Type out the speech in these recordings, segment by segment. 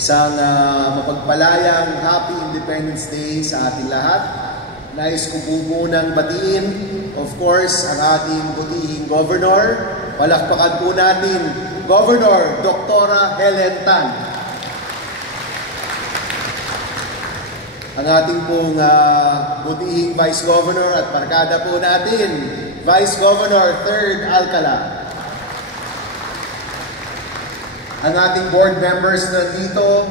Isang mapagpalayang Happy Independence Day sa ating lahat. Nais ko po munang batiin, of course, ang ating butihing Governor. Palakpakan po natin, Governor Dr. Helen Tan. Ang ating pong butihing Vice Governor at barkada po natin, Vice Governor 3rd Alcala. Ang ating board members nandito,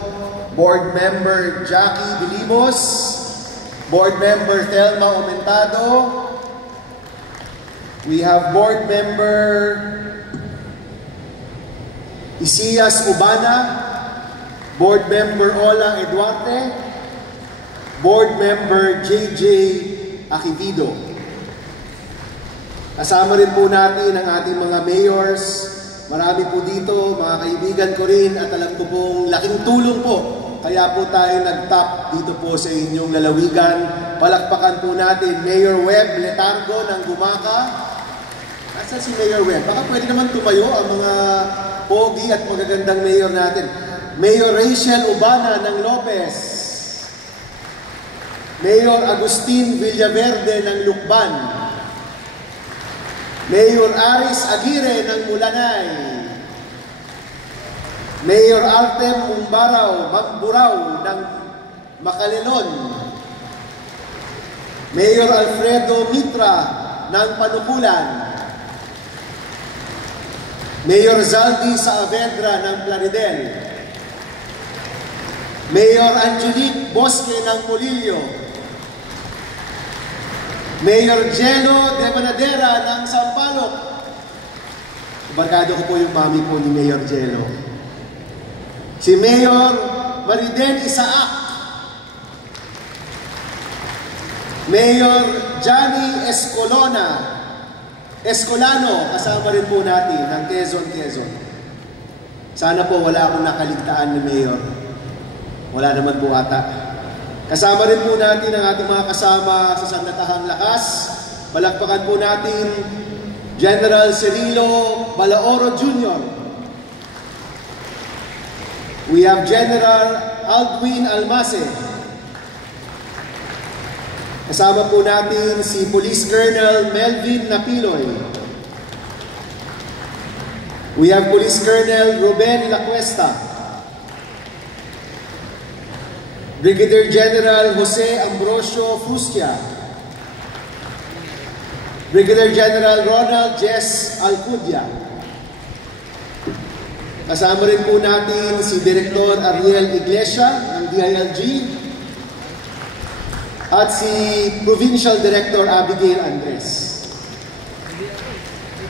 Board Member Jackie Bilimos, Board Member Thelma Aumentado, we have Board Member Isias Ubana, Board Member Ola Eduarte, Board Member JJ Akivido. Kasama rin po natin ang ating mga mayors. Marami po dito, mga kaibigan ko rin, at alam ko pong laking tulong po. Kaya po tayo nag-top dito po sa inyong lalawigan. Palakpakan po natin Mayor Webb Letargo ng Gumaca. Nasaan si Mayor Webb? Baka pwede naman tumayo ang mga pogi at magagandang mayor natin. Mayor Rachel Ubana ng Lopez. Mayor Agustin Villaverde ng Lukban. Mayor Aris Aguirre ng Mulanay. Mayor Artem Mamburao ng Macalenon. Mayor Alfredo Mitra ng Panukulan. Mayor Zaldi Saavedra ng Plaridel. Mayor Angelique Bosque ng Polillo. Mayor Jelo de Manadera ng Sampaloc. Barkado ko po yung mami po ni Mayor Jelo. Si Mayor Mariden Isaac. Mayor Johnny Escolano, kasama rin po natin ng Quezon. Sana po wala akong nakaligtaan ni Mayor. Wala naman po ata. Kasama rin po natin ang ating mga kasama sa Sandatahang Lakas. Palakpakan po natin General Cirilo Balaoro Jr. We have General Aldwin Almase. Kasama po natin si Police Colonel Melvin Napiloy. We have Police Colonel Ruben Lacuesta. Brigadier General Jose Ambrosio Fustia. Brigadier General Ronald Jess Alcudia. Kasama rin po natin si Director Ariel Iglesia ng DILG at si Provincial Director Abigail Andres.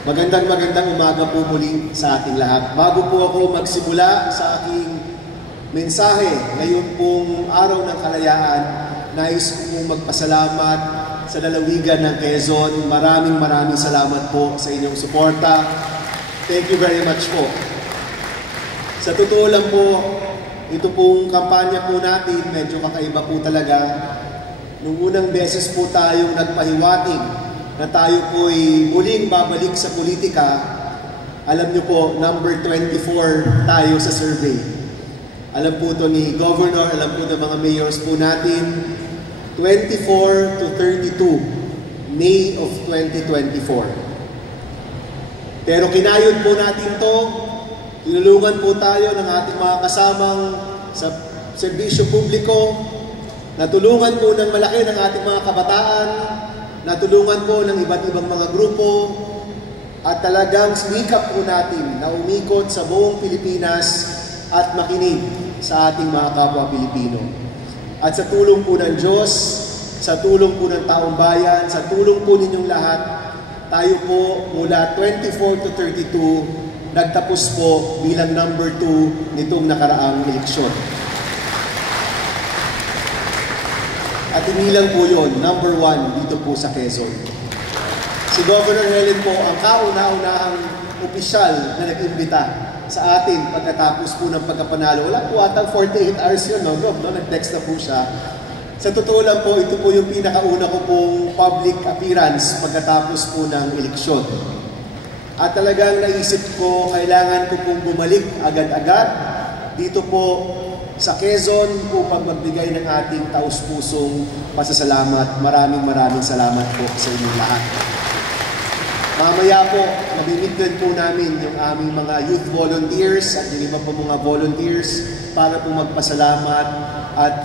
Magandang umaga po muli sa ating lahat. Bago po ako magsimula sa aking mensahe ngayon pong araw ng kalayaan, nais kong magpasalamat sa lalawigan ng Quezon. Maraming salamat po sa inyong suporta. Thank you very much po. Sa totoo lang po, ito pong kampanya po natin, medyo kakaiba po talaga. Nung unang beses po tayong nagpahiwatig na tayo po'y muling babalik sa politika, alam niyo po, number 24 tayo sa survey. Alam po ito ni Governor, alam po ng mga mayors po natin, 24 to 32, May of 2024. Pero kinayod po natin ito, tinulungan po tayo ng ating mga kasamang sa serbisyo publiko, natulungan po ng malaki ng ating mga kabataan, natulungan po ng iba't ibang mga grupo, at talagang sumikap po natin na umikot sa buong Pilipinas at makinig sa ating mga kapwa Pilipino. At sa tulong po ng Diyos, sa tulong po ng taong bayan, sa tulong po ninyong lahat, tayo po mula 24 to 32, nagtapos po bilang number 2 nitong nakaraang eleksyon. At hindi lang po yun, number 1 dito po sa Quezon. Si Governor Helen po ang kauna-unahang opisyal na nag-imbita sa atin pagkatapos po ng pagkapanalo. Wala po atang 48 hours yun, no? Nag-text na po siya. Sa totoo lang po, ito po yung pinakauna ko pong public appearance pagkatapos po ng eleksyon. At talagang naisip ko, kailangan ko pong bumalik agad-agad dito po sa Quezon upang magbigay ng ating taus-pusong pasasalamat. Maraming salamat po sa inyong lahat. Mamaya po, mamimit din po namin yung aming mga youth volunteers at yung iba po mga volunteers para po magpasalamat at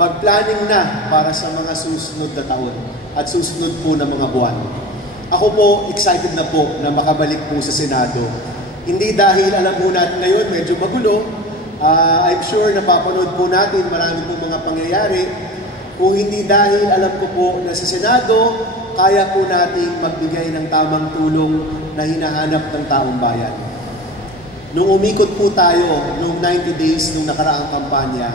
mag-planning na para sa mga susunod na taon at susunod po na mga buwan. Ako po, excited na po na makabalik po sa Senado. Hindi dahil alam po natin ngayon medyo magulo, I'm sure napapanood po natin marami po mga pangyayari. Kung hindi dahil alam ko po na sa Senado, kaya po nating magbigay ng tamang tulong na hinahanap ng taong bayan. Nung umikot po tayo, nung 90 days, nung nakaraang kampanya,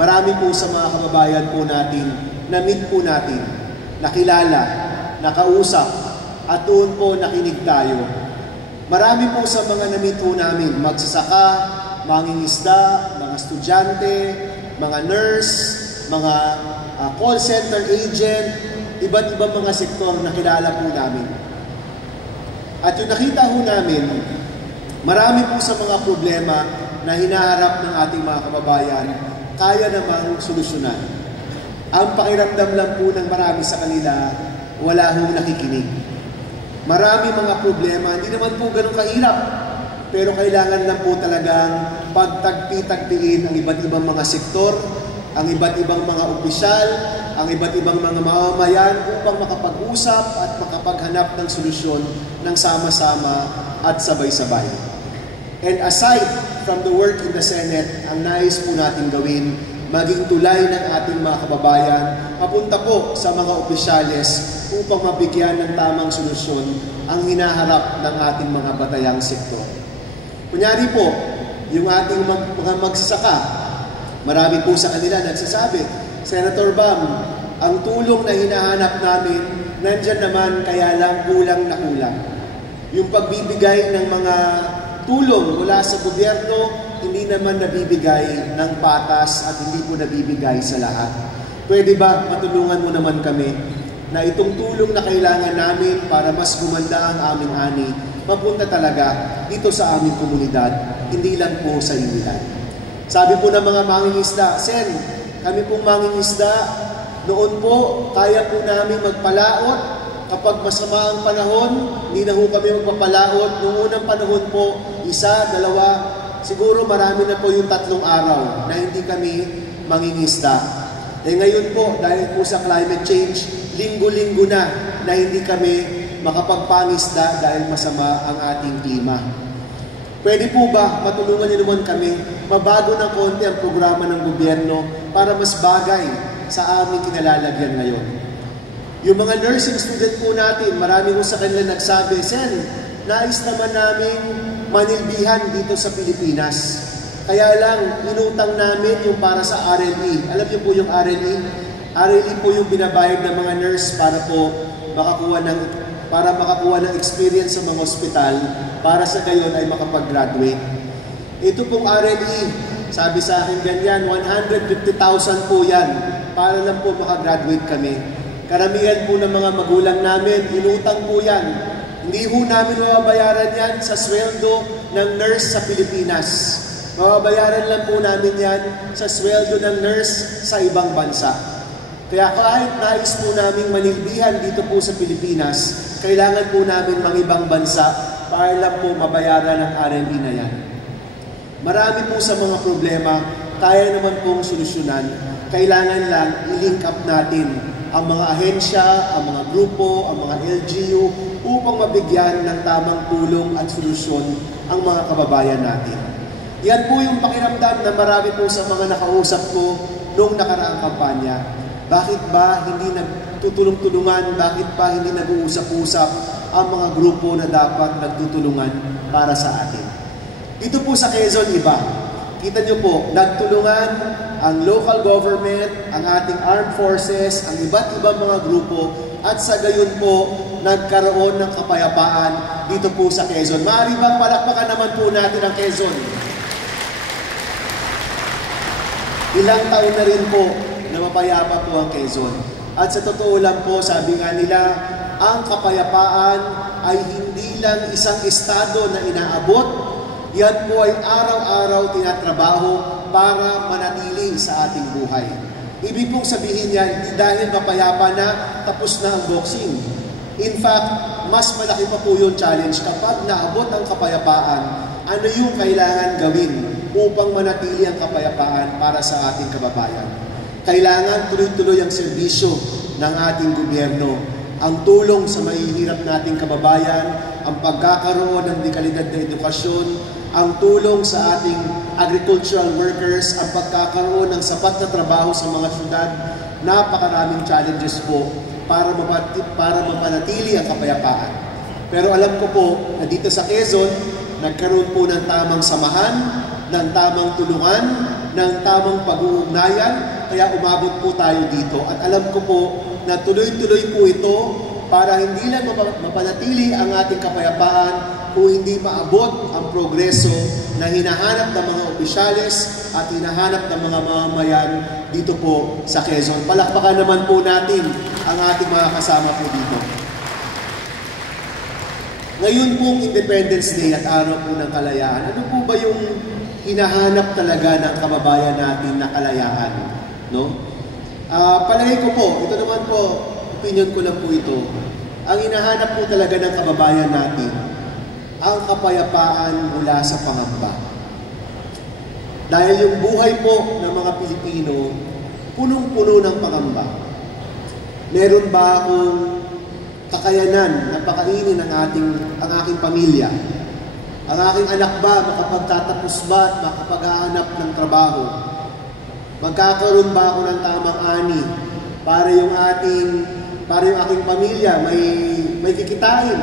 marami po sa mga kababayan po natin, na-meet po natin, nakilala, nakausap, at doon po nakinig tayo. Marami po sa mga na-meet po namin, magsasaka, mangingisda, mga estudyante, mga nurse, mga call center agent, iba't ibang mga sektor na kilala po namin. At yung nakita po namin, marami po sa mga problema na hinaharap ng ating mga kababayan, kaya namang solusyonan. Ang pakiramdam lang po ng marami sa kanila, wala hong nakikinig. Marami mga problema, hindi naman po ganun kahirap, pero kailangan lang po talagang pagtagpi-tagpiin ang iba't ibang mga sektor, ang iba't ibang mga opisyal, ang iba't ibang mga mamamayan upang makapag-usap at makapaghanap ng solusyon ng sama-sama at sabay-sabay. And aside from the work in the Senate, ang nais po natin gawin, maging tulay ng ating mga kababayan, papunta po sa mga opisyales upang mabigyan ng tamang solusyon ang hinaharap ng ating mga batayang sektor. Kunyari po, yung ating mga magsasaka, marami po sa kanila nagsasabi, Senator Bam, ang tulong na hinahanap namin, nandyan naman kaya lang kulang na kulang. Yung pagbibigay ng mga tulong mula sa gobyerno, hindi naman nabibigay ng patas at hindi po nabibigay sa lahat. Pwede ba matulungan mo naman kami na itong tulong na kailangan namin para mas gumanda ang aming ani, mapunta talaga dito sa aming komunidad, hindi lang po sa inilad. Sabi po ng mga mangingisda, Sen, kami pong mangingisda, noon po, kaya po namin magpalaot. Kapag masama ang panahon, hindi na po kami magpapalaot. Noong unang panahon po, 1, 2, siguro marami na po yung 3 araw na hindi kami mangingisda. Ngayon po, dahil po sa climate change, linggo-linggo na hindi kami makapagpangisda dahil masama ang ating klima. Pwede po ba matulungan niyo naman kami mabago ng konti ang programa ng gobyerno para mas bagay sa aming kinalalagyan ngayon? Yung mga nursing student po natin, marami ko sa kanila nagsabi, Sen, nais naman namin manilbihan dito sa Pilipinas. Kaya lang, inutang namin yung para sa RLE. Alam niyo po yung RLE? RLE po yung binabayad ng mga nurse para po makakuha ng experience sa mga ospital para sa gayon ay makapag-graduate. Ito pong RLE, sabi sa akin ganyan, 150,000 po yan para lang po makagraduate kami. Karamihan po ng mga magulang namin, inutang po yan. Hindi po namin mababayaran yan sa sweldo ng nurse sa Pilipinas. Mababayaran lang po namin yan sa sweldo ng nurse sa ibang bansa. Kaya kahit nais po namin manilbihan dito po sa Pilipinas, kailangan po namin mang-ibang bansa para lang po mabayaran ang RLE na yan. Marami po sa mga problema, kaya naman pong solusyonan. Kailangan lang i-link up natin ang mga ahensya, ang mga grupo, ang mga LGU upang mabigyan ng tamang tulong at solusyon ang mga kababayan natin. Yan po yung pakiramdam na marami po sa mga nakausap ko noong nakaraang kampanya. Bakit ba hindi nagtutulong-tulungan? Bakit ba hindi nag-uusap-usap ang mga grupo na dapat nagtutulungan para sa atin? Dito po sa Quezon, iba. Kita nyo po, nagtulungan ang local government, ang ating armed forces, ang iba't ibang mga grupo, at sa gayon po, nagkaroon ng kapayapaan dito po sa Quezon. Maaari bang palakpakan naman po natin ang Quezon? Ilang taon na rin po na mapayapa po ang Quezon. At sa totoo lang po, sabi nga nila, ang kapayapaan ay hindi lang isang estado na inaabot, Yan po ay araw-araw tinatrabaho para manatili sa ating buhay. Ibig pong sabihin yan, hindi dahil mapayapa na tapos na ang boxing. In fact, mas malaki pa po yung challenge kapag naabot ang kapayapaan, ano yung kailangan gawin upang manatili ang kapayapaan para sa ating kababayan. Kailangan tuloy-tuloy ang serbisyo ng ating gobyerno, ang tulong sa mahihirap nating kababayan, ang pagkakaroon ng dekalidad na edukasyon, ang tulong sa ating agricultural workers, ang pagkakaroon ng sapat na trabaho sa mga syudad. Napakaraming challenges po para mapanatili ang kapayapaan. Pero alam ko po na dito sa Quezon, nagkaroon po ng tamang samahan, ng tamang tulungan, ng tamang pag-uugnayan, kaya umabot po tayo dito. At alam ko po na tuloy-tuloy po ito para hindi lang mapanatili ang ating kapayapaan kung hindi maabot ang progreso na hinahanap ng mga opisyales at hinahanap ng mga mamamayan dito po sa Quezon. Palakpakan naman po natin ang ating mga kasama po dito. Ngayon pong Independence Day at araw po ng kalayaan, ano po ba yung hinahanap talaga ng kababayan natin na kalayaan? No? Palagay ko po, ito naman po, opinion ko lang po ito, ang hinahanap po talaga ng kababayan natin, ang kapayapaan mula sa pangamba. Dahil yung buhay po ng mga Pilipino, punong-puno ng pangamba. Meron ba akong kakayanan na pakainin ang aking pamilya? Ang aking anak ba makapagtatapos ba at makapaghahanap ng trabaho? Magkakaroon ba ako ng tamang ani para yung aking pamilya may kikitain?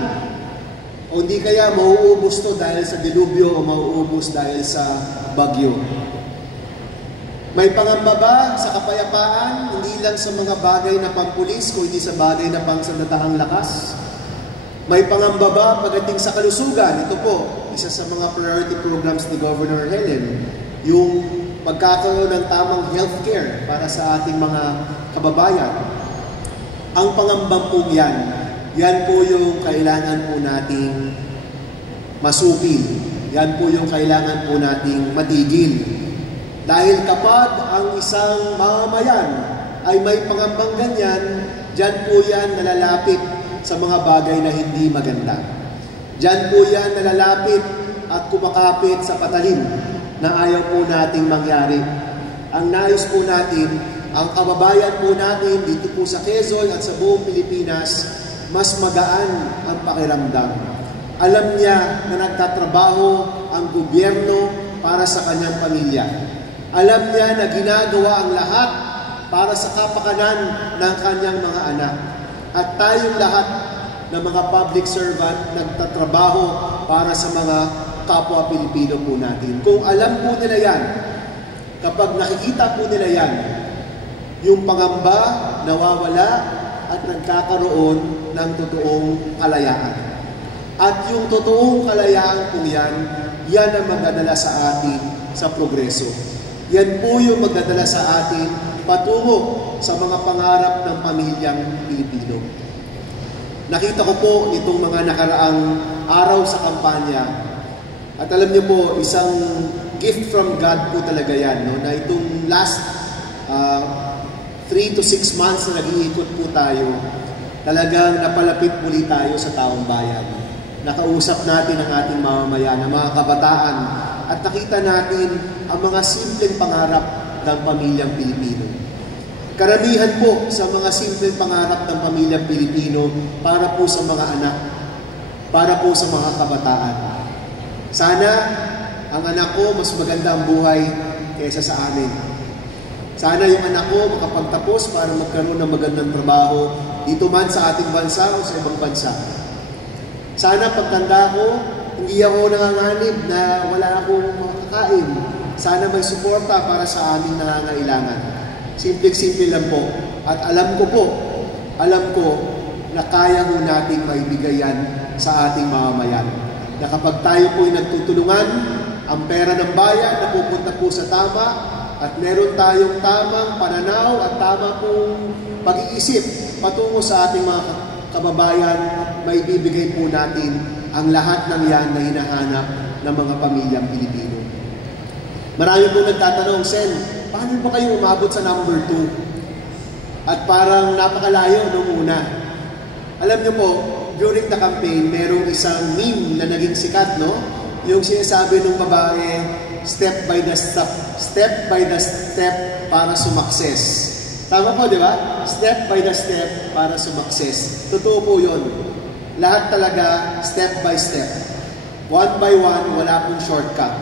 O hindi kaya mauubos to dahil sa dilubyo o mauubos dahil sa bagyo? May pangamba ba sa kapayapaan, hindi lang sa mga bagay na pampulis, kundi sa bagay na pangsandatahang lakas? May pangamba ba pagdating sa kalusugan? Ito po, isa sa mga priority programs ni Governor Helen, yung pagkakaroon ng tamang healthcare para sa ating mga kababayan. Ang pangambang po yan po yung kailangan po nating masupil. Yan po yung kailangan po nating matigil. Dahil kapag ang isang mamamayan ay may pangambang ganyan, dyan po yan nalalapit sa mga bagay na hindi maganda. Dyan po yan nalalapit at kumakapit sa patalim na ayaw po nating mangyari. Ang nais po natin, ang kababayan po natin dito po sa Quezon at sa buong Pilipinas, mas magaan ang pakiramdam. Alam niya na nagtatrabaho ang gobyerno para sa kanyang pamilya. Alam niya na ginagawa ang lahat para sa kapakanan ng kanyang mga anak. At tayong lahat na mga public servant nagtatrabaho para sa mga kapwa Pilipino po natin. Kung alam po nila yan, kapag nakikita po nila yan, yung pangamba nawawala at nagkakaroon ng totoong kalayaan. At yung totoong kalayaan po yan ang magdadala sa atin sa progreso. Yan po yung magdadala sa atin patungo sa mga pangarap ng pamilyang Pilipino. Nakita ko po itong mga nakaraang araw sa kampanya. At alam niyo po, isang gift from God po talaga yan. No? Na itong last 3 to 6 months na nag-iikot po tayo, talagang napalapit muli tayo sa taong bayan. Nakausap natin ang ating mamamayan, ang mga kabataan, at nakita natin ang mga simpleng pangarap ng pamilyang Pilipino. Karamihan po sa mga simpleng pangarap ng pamilyang Pilipino para po sa mga anak, para po sa mga kabataan. Sana ang anak ko mas maganda ang buhay kaysa sa amin. Sana yung anak ko makapagtapos para magkaroon ng magandang trabaho dito man sa ating bansa o sa ibang bansa. Sana pagtanda ko, hindi ako nanganganib na wala akong makakain. Sana may suporta para sa aming nangangailangan. Simple-simple lang po. At alam ko na kaya mo nating maibigay yan sa ating mamamayan. Na kapag tayo po'y nagtutulungan, ang pera ng bayan na pupunta po sa tama, at meron tayong tamang pananaw at tama pong pag-iisip patungo sa ating mga kababayan, may bibigay po natin ang lahat ng yan na hinahanap ng mga pamilyang Pilipino. Marami po nagtatanong, Sen, paano ba kayo umabot sa number 2? At parang napakalayo nung una. Alam niyo po, during the campaign, merong isang meme na naging sikat, no? Yung sinasabi ng babae, step by the step para sumakses. Tama po, di ba? Step by the step para sumakses. Totoo po yun. Lahat talaga, step by step. One by one, wala pong shortcut.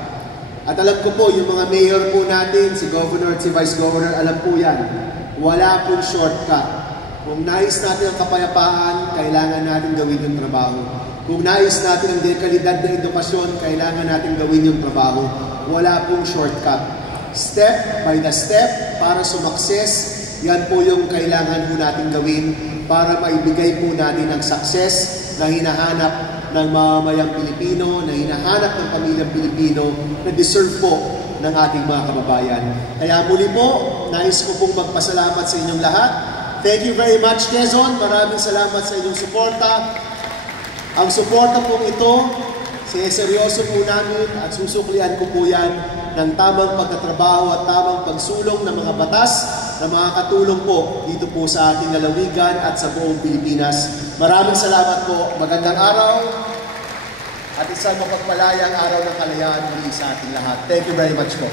At alam ko po, yung mga mayor po natin, si governor at si vice governor, alam po yan. Wala pong shortcut. Kung nais natin ang kapayapaan, kailangan natin gawin yung trabaho. Kung nais natin ang dekalidad na edukasyon, kailangan natin gawin yung trabaho. Wala pong shortcut. Step by the step para sumakses, yan po yung kailangan po natin gawin para maibigay po natin ang success na hinahanap ng mamamayang Pilipino, na hinahanap ng pamilyang Pilipino na deserve po ng ating mga kababayan. Kaya muli po, nais ko pong magpasalamat sa inyong lahat. Thank you very much, Quezon. Maraming salamat sa inyong suporta. Ang suporta pong ito, seryoso po namin at susuklian ko po yan ng tamang pagtatrabaho at tamang pagsulong ng mga batas na makakatulong po dito po sa ating lalawigan at sa buong Pilipinas. Maraming salamat po. Magandang araw at isang mapagpalayang araw ng kalayaan muli sa ating lahat. Thank you very much po.